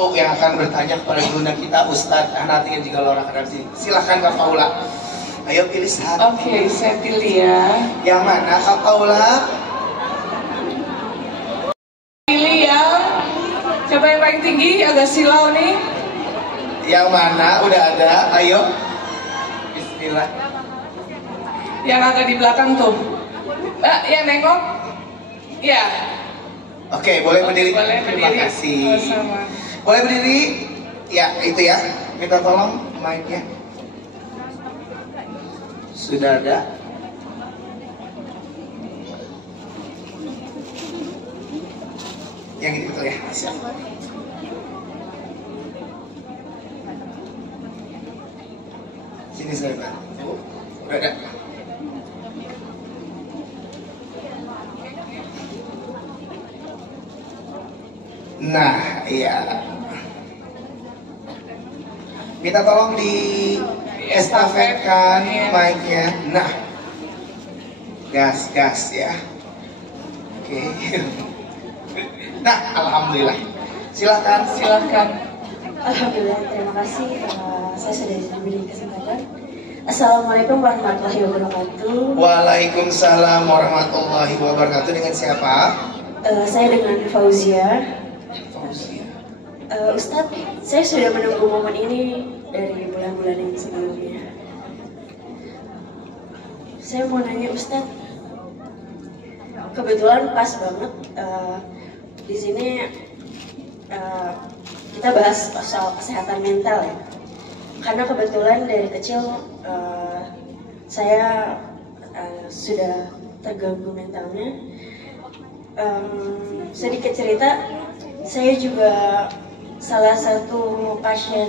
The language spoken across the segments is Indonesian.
yang akan bertanya kepada guru kita Ustadz Hanatin juga Laura Kadarsi. Silahkan Kak Paula. Ayo pilih satu. Oke, saya pilih ya. Yang mana Kak Paula? Pilih yang coba yang paling tinggi, agak silau nih. Yang mana? Udah ada. Ayo. Bismillah. Yang agak di belakang tuh. Mbak, yang nengok. Ya. Oke, boleh berdiri. Boleh berdiri. Terima kasih. Sama. Boleh berdiri? Ya, itu ya. Minta tolong mic-nya. Sudah ada. Yang ini betul ya. Siap. Sini saya bantu. Udah ada. Nah, iya. Minta tolong di estafetkan mic-nya. Nah, gas ya. Oke. Nah, alhamdulillah. Silahkan. Alhamdulillah, terima kasih. Saya sudah diberi kesempatan. Assalamualaikum warahmatullahi wabarakatuh. Waalaikumsalam warahmatullahi wabarakatuh. Dengan siapa? Saya dengan Fauzia. Fauzia. Ustadz, saya sudah menunggu momen ini dari bulan-bulan yang sebelumnya. Saya mau nanya Ustadz, kebetulan pas banget di sini kita bahas soal kesehatan mental ya. Karena kebetulan dari kecil saya sudah terganggu mentalnya. Sedikit cerita, saya juga salah satu pasien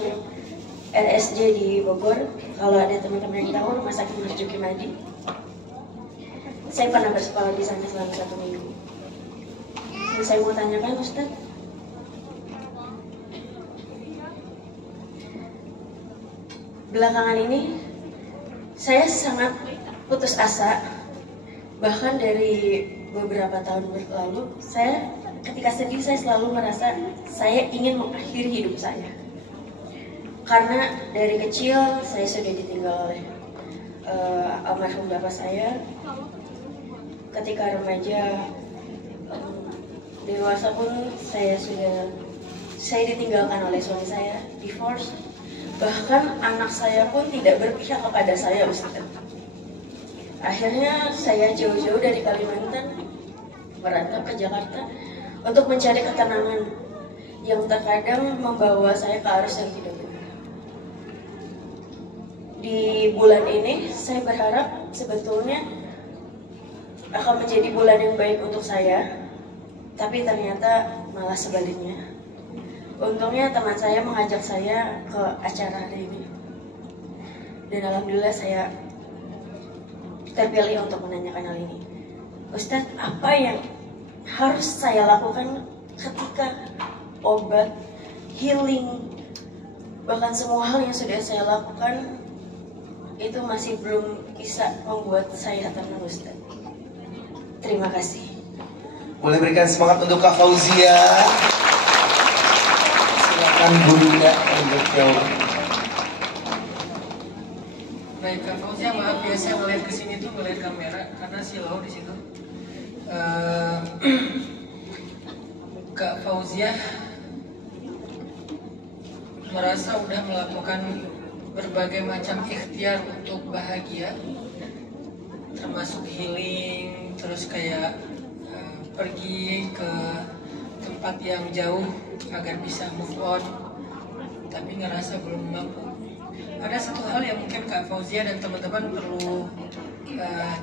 RSJ di Bogor. Kalau ada teman-teman yang tahu, Rumah Sakit Marzuki Madi. Saya pernah bersekolah di sana selama 1 minggu. Yang saya mau tanyakan, Ustadz, belakangan ini saya sangat putus asa. Bahkan dari beberapa tahun berlalu, saya ketika sedih saya selalu merasa saya ingin mengakhiri hidup saya. Karena dari kecil saya sudah ditinggal oleh almarhum bapak saya. Ketika remaja, dewasa pun saya ditinggalkan oleh suami saya, divorce. Bahkan anak saya pun tidak berpihak kepada saya, Ustaz. Akhirnya saya jauh-jauh dari Kalimantan merantau ke Jakarta untuk mencari ketenangan yang terkadang membawa saya ke arus yang tidak benar. Di bulan ini saya berharap sebetulnya akan menjadi bulan yang baik untuk saya, tapi ternyata malah sebaliknya. Untungnya teman saya mengajak saya ke acara hari ini, dan alhamdulillah saya terpilih untuk menanyakan hal ini. Ustadz, apa yang harus saya lakukan ketika obat, healing, bahkan semua hal yang sudah saya lakukan itu masih belum bisa membuat saya tenang, Ustadz? Terima kasih. Boleh berikan semangat untuk Kak Fauzia. Silakan Bunda untuk jawab. Baik, Kak Fauzia, maaf ya saya ngeliat kesini tuh ngeliat kamera karena silau di situ. Kak Fauzia merasa udah melakukan berbagai macam ikhtiar untuk bahagia, termasuk healing, terus kayak pergi ke tempat yang jauh agar bisa move on, tapi ngerasa belum mampu. Ada satu hal yang mungkin Kak Fauzia dan teman-teman perlu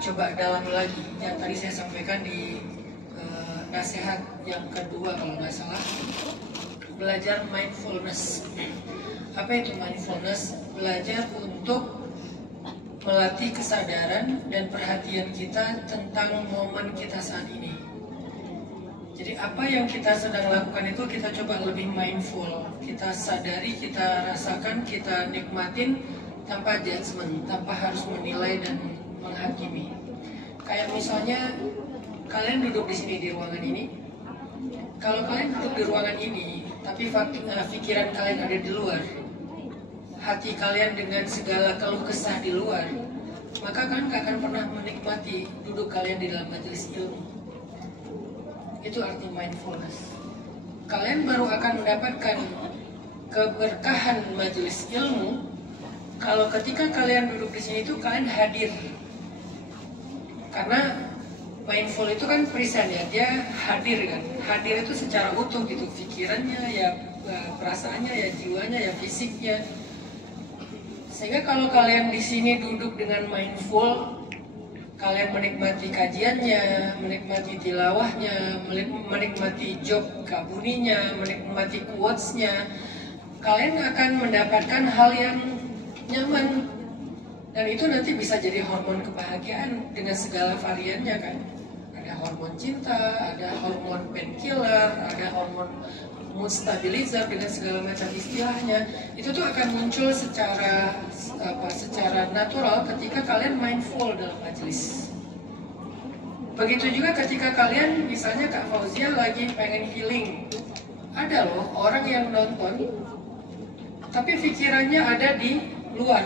coba dalam lagi, yang tadi saya sampaikan di nasihat yang kedua kalau nggak salah, belajar mindfulness. Apa itu mindfulness? Belajar untuk melatih kesadaran dan perhatian kita tentang momen kita saat ini. Jadi apa yang kita sedang lakukan itu kita coba lebih mindful, kita sadari, kita rasakan, kita nikmatin tanpa judgment, tanpa harus menilai dan menghakimi. Kayak misalnya kalian duduk di sini di ruangan ini, kalau kalian duduk di ruangan ini tapi pikiran kalian ada di luar, hati kalian dengan segala keluh kesah di luar, maka kalian gak akan pernah menikmati duduk kalian di dalam majelis ilmu. Itu arti mindfulness. Kalian baru akan mendapatkan keberkahan majelis ilmu kalau ketika kalian duduk di sini itu kalian hadir. Karena mindful itu kan present ya, dia hadir kan. Hadir itu secara utuh gitu, pikirannya ya, perasaannya ya, jiwanya ya, fisiknya. Sehingga kalau kalian di sini duduk dengan mindful, kalian menikmati kajiannya, menikmati tilawahnya, menikmati job kabuninya, menikmati quotes-nya, kalian akan mendapatkan hal yang nyaman. Dan itu nanti bisa jadi hormon kebahagiaan dengan segala variannya kan. Ada hormon cinta, ada hormon painkiller, ada hormon mood stabilizer dengan segala macam istilahnya. Itu tuh akan muncul secara natural ketika kalian mindful dalam majelis. Begitu juga ketika kalian, misalnya Kak Fauzia lagi pengen healing, ada loh orang yang nonton tapi pikirannya ada di luar.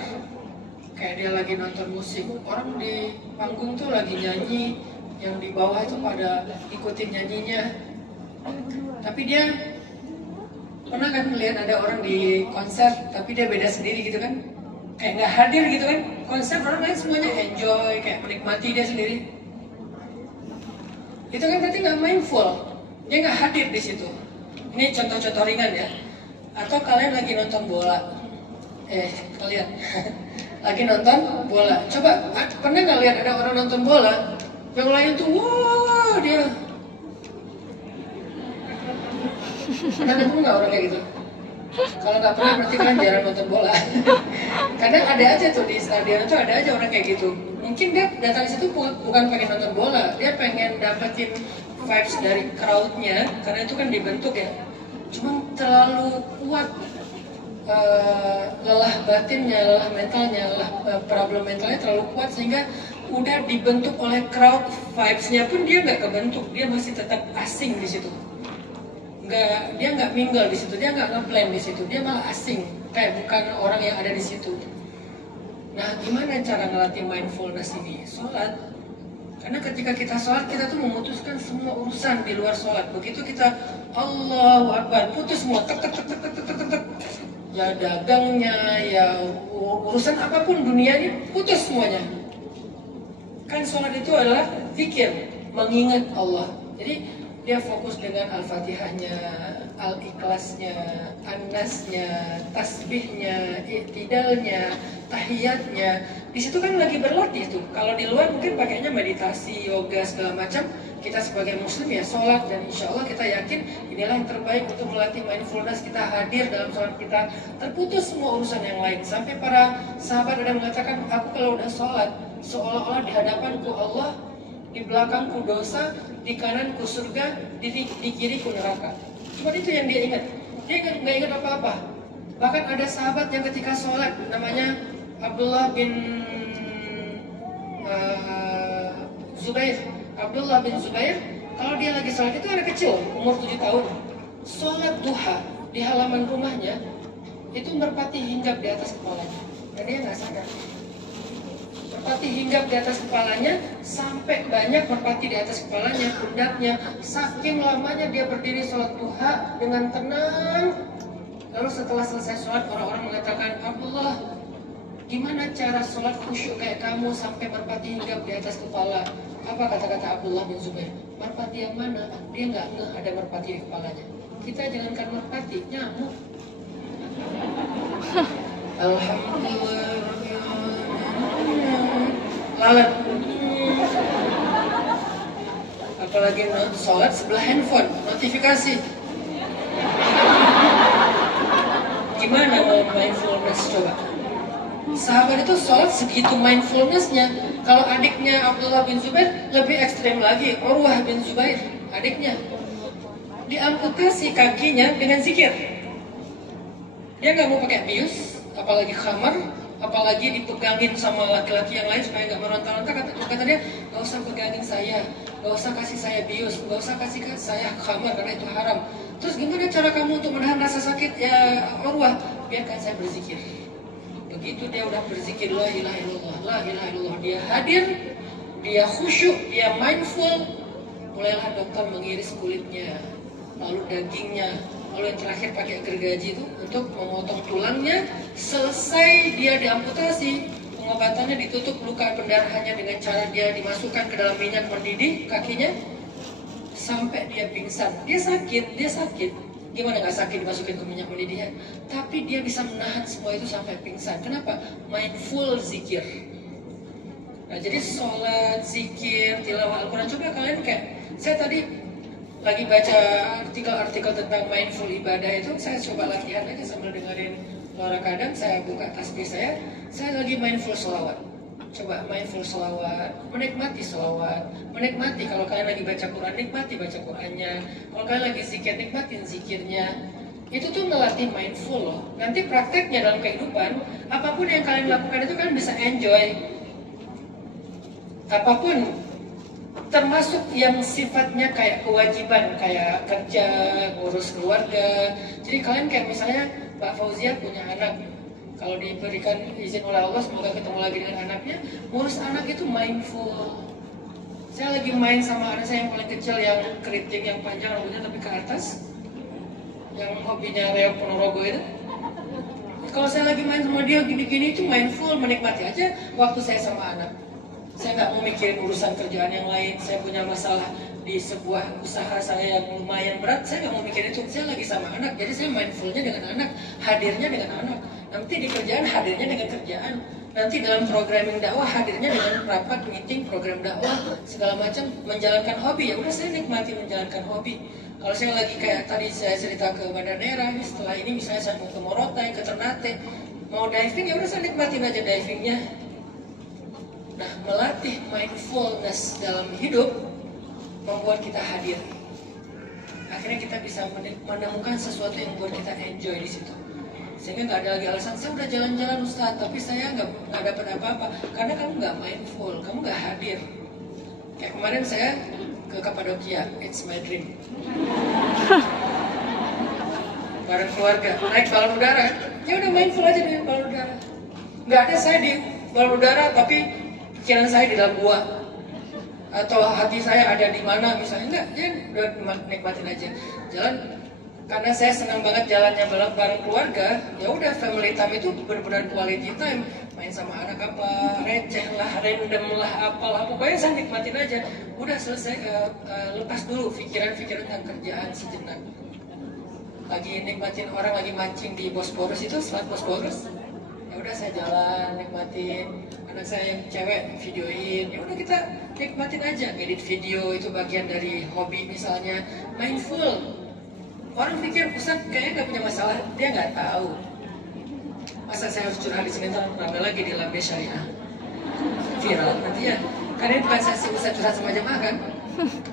Kayak dia lagi nonton musik, orang di panggung tuh lagi nyanyi, yang di bawah itu pada ikutin nyanyinya. Tapi dia pernah kan melihat ada orang di konser tapi dia beda sendiri gitu kan, kayak nggak hadir gitu kan. Konser orang lain semuanya enjoy, kayak menikmati, dia sendiri. Itu kan berarti nggak mindful, dia nggak hadir di situ. Ini contoh-contoh ringan ya. Atau kalian lagi nonton bola, kalian lagi nonton bola. Coba pernah nggak lihat ada orang nonton bola, yang lain tuh wah dia. Pernah ketemu nggak orang kayak gitu? Kalau nggak pernah berarti kalian jarang nonton bola. Kadang ada aja tuh di stadion tuh ada aja orang kayak gitu. Mungkin dia datang ke situ bukan pengen nonton bola, dia pengen dapetin vibes dari crowdnya, karena itu kan dibentuk ya. Cuma terlalu kuat lelah batinnya, lelah mentalnya, lelah problem mentalnya terlalu kuat sehingga udah dibentuk oleh crowd, vibes-nya pun dia nggak kebentuk, dia masih tetap asing di situ. Dia nggak mingle di situ, dia nggak nge-plan di situ, dia malah asing, kayak bukan orang yang ada di situ. Nah, gimana cara ngelatih mindfulness ini? Sholat. Karena ketika kita sholat, kita tuh memutuskan semua urusan di luar sholat. Begitu kita Allahu Akbar, putus semua, tek tek tek tek tek tek tek. Ya dagangnya, ya urusan apapun dunia ini putus semuanya. Kan sholat itu adalah zikir, mengingat Allah. Jadi dia fokus dengan Al-Fatihahnya, Al-Ikhlasnya, An-Nasnya, tasbihnya, i'tidalnya, tahiyatnya. Di situ kan lagi berlatih tuh. Kalau di luar mungkin pakainya meditasi, yoga, segala macam. Kita sebagai muslim ya sholat, dan insya Allah kita yakin inilah yang terbaik untuk melatih mindfulness. Kita hadir dalam sholat kita, terputus semua urusan yang lain. Sampai para sahabat ada mengatakan, aku kalau udah sholat seolah-olah di hadapanku Allah, di belakangku dosa, di kananku surga, di kiriku neraka. Cuma itu yang dia ingat. Dia nggak ingat apa-apa. Bahkan ada sahabat yang ketika sholat, namanya Abdullah bin Zubair. Abdullah bin Zubair, kalau dia lagi sholat itu anak kecil, umur 7 tahun. Sholat duha di halaman rumahnya, itu merpati hinggap di atas kepalanya. Dan dia nggak sadar. Merpati hinggap di atas kepalanya, sampai banyak merpati di atas kepalanya, pundaknya. Saking lamanya dia berdiri sholat duha dengan tenang. Lalu setelah selesai sholat, orang-orang mengatakan, Abdullah, gimana cara sholat khusyuk kayak kamu sampai merpati hinggap di atas kepala? Apa kata-kata Abdullah bin Zubair? Merpati yang mana? Dia nggak ngeh ada merpati di kepalanya. Kita jangankan merpati, nyamuk. Alhamdulillah. Lalat. Apalagi sholat sebelah handphone, notifikasi. Gimana mau mindfulness coba? Sahabat itu sholat segitu mindfulnessnya. Kalau adiknya Abdullah bin Zubair lebih ekstrem lagi, Urwah bin Zubair, adiknya diamputasi kakinya dengan zikir. Dia nggak mau pakai bius, apalagi khamar, apalagi dipegangin sama laki-laki yang lain supaya nggak meronta-ronta. Kata dia, nggak usah pegangin saya, nggak usah kasih saya bius, nggak usah kasih saya khamar karena itu haram. Terus gimana cara kamu untuk menahan rasa sakit? Ya Urwah, biarkan saya berzikir. Begitu dia udah berzikir la ilaha illallah, la ilaha illallah, dia hadir, dia khusyuk, dia mindful, mulailah dokter mengiris kulitnya, lalu dagingnya, lalu yang terakhir pakai gergaji itu untuk memotong tulangnya. Selesai dia diamputasi, pengobatannya ditutup luka pendarahannya dengan cara dia dimasukkan ke dalam minyak mendidih kakinya sampai dia pingsan. Dia sakit. Gimana nggak sakit dimasukin ke minyak mendidih? Tapi dia bisa menahan semua itu sampai pingsan. Kenapa? Mindful zikir. Nah, jadi sholat, zikir, tilawah Al-Quran. Coba kalian kayak, saya tadi lagi baca artikel-artikel tentang mindful ibadah itu, saya coba latihan aja sambil dengerin Laura Kadang, saya buka tasbih saya lagi mindful sholawat. Coba mindful sholawat, menikmati sholawat, menikmati kalau kalian lagi baca Quran, nikmati baca Qurannya. Kalau kalian lagi zikir, nikmatin zikirnya. Itu tuh ngelatih mindful loh. Nanti prakteknya dalam kehidupan, apapun yang kalian lakukan itu kalian bisa enjoy. Apapun, termasuk yang sifatnya kayak kewajiban, kayak kerja, ngurus keluarga. Jadi kalian kayak misalnya Pak Fauzia punya anak. Kalau diberikan izin oleh Allah, semoga ketemu lagi dengan anaknya. Ngurus anak itu mindful. Saya lagi main sama anak saya yang paling kecil, yang keriting, yang panjang rambutnya tapi ke atas, yang hobinya reok ponorogo itu. Kalau saya lagi main sama dia gini-gini itu mindful, menikmati aja waktu saya sama anak. Saya nggak mau mikirin urusan kerjaan yang lain. Saya punya masalah di sebuah usaha saya yang lumayan berat, saya nggak mau mikirin itu. Saya lagi sama anak, jadi saya mindfulnya dengan anak, hadirnya dengan anak. Nanti di kerjaan hadirnya dengan kerjaan. Nanti dalam programming dakwah hadirnya dengan rapat, meeting, program dakwah, segala macam, menjalankan hobi. Ya udah saya nikmati menjalankan hobi. Kalau saya lagi kayak tadi saya cerita ke Banda Neira, setelah ini misalnya saya mau ke Morotai, ke Ternate, mau diving, ya udah saya nikmatin aja divingnya. Nah, melatih mindfulness dalam hidup membuat kita hadir. Akhirnya kita bisa menemukan sesuatu yang membuat kita enjoy di situ. Sehingga nggak ada lagi alasan, saya udah jalan-jalan Ustaz, tapi saya nggak dapat apa-apa. Karena kamu nggak mindful, kamu nggak hadir. Kayak kemarin saya ke Kapadokia, it's my dream. Bareng keluarga, naik balon udara. Ya udah mindful aja dengan balon udara. Nggak ada saya di balon udara, tapi pikiran saya di dalam gua. Atau hati saya ada di mana misalnya. Enggak, ya udah nikmatin aja. Jalan. Karena saya senang banget jalannya bareng keluarga, ya udah family time itu benar-benar quality time. Main sama anak apa, receh lah, random lah, apalah, pokoknya saya nikmatin aja. Udah selesai, lepas dulu pikiran-pikiran tentang kerjaan sejenak. Lagi nikmatin orang lagi mancing di Bosporus itu, Selat Bosporus. Ya udah saya jalan, nikmatin. Anak saya yang cewek videoin, ya udah kita nikmatin aja. Edit video itu bagian dari hobi misalnya. Mindful. Orang pikir Ustaz kayaknya nggak punya masalah, dia nggak tahu. Masa saya harus curhat di sini, ramai lagi di Lambe Syariah viral nanti ya. Karena ini bukan sesi Ustaz curhat sama jemaah kan.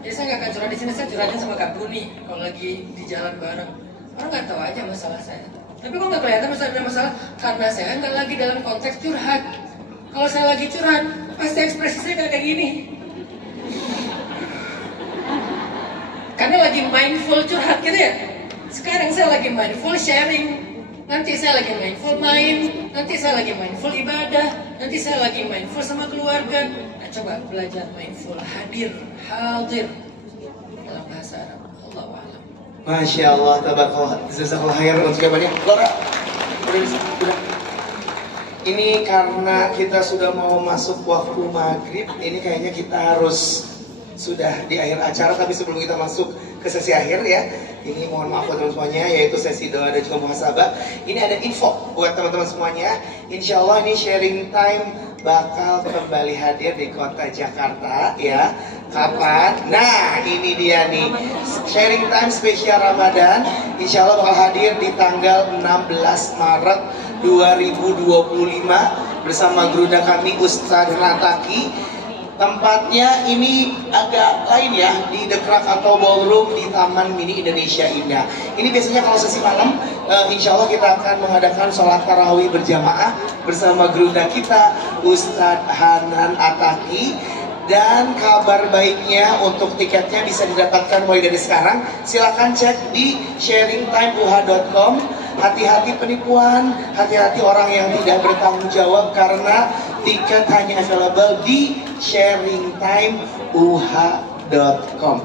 Jadi saya nggak akan curhat di sini, saya curhatnya sama Kak Bruni kalau lagi di jalan bareng. Orang nggak tahu aja masalah saya. Tapi kok nggak kelihatan ada masalah? Karena saya nggak lagi dalam konteks curhat. Kalau saya lagi curhat, pasti ekspresi saya nggak kayak gini. Karena lagi mindful curhat gitu ya. Sekarang saya lagi mindful sharing. Nanti saya lagi mindful main. Nanti saya lagi mindful ibadah. Nanti saya lagi mindful sama keluarga. Nah, coba belajar mindful, hadir dalam bahasa Arab. Allahu a'lam. Masya Allah, tabarakallah, jazakallah khair untuk banyak. Laura, udah. Ini karena kita sudah mau masuk waktu maghrib, ini kayaknya kita harus sudah di akhir acara, tapi sebelum kita masuk ke sesi akhir ya, ini mohon maaf buat teman semuanya, yaitu sesi doa dan juga muhasabah. Ini ada info buat teman-teman semuanya. Insya Allah ini sharing time bakal kembali hadir di kota Jakarta ya. Kapan? Nah ini dia nih, sharing time spesial Ramadan. Insya Allah bakal hadir di tanggal 16 Maret 2025 bersama Gruda kami Ustadz Rataki. Tempatnya ini agak lain ya, di The Krakatau Ballroom di Taman Mini Indonesia Indah. Ini biasanya kalau sesi malam, insya Allah kita akan mengadakan sholat tarawih berjamaah bersama Gruda kita Ustadz Hanan Ataki. Dan kabar baiknya untuk tiketnya bisa didapatkan mulai dari sekarang. Silakan cek di sharingtimeuh.com. Hati-hati penipuan, hati-hati orang yang tidak bertanggung jawab karena tiket hanya available di sharingtimeuh.com.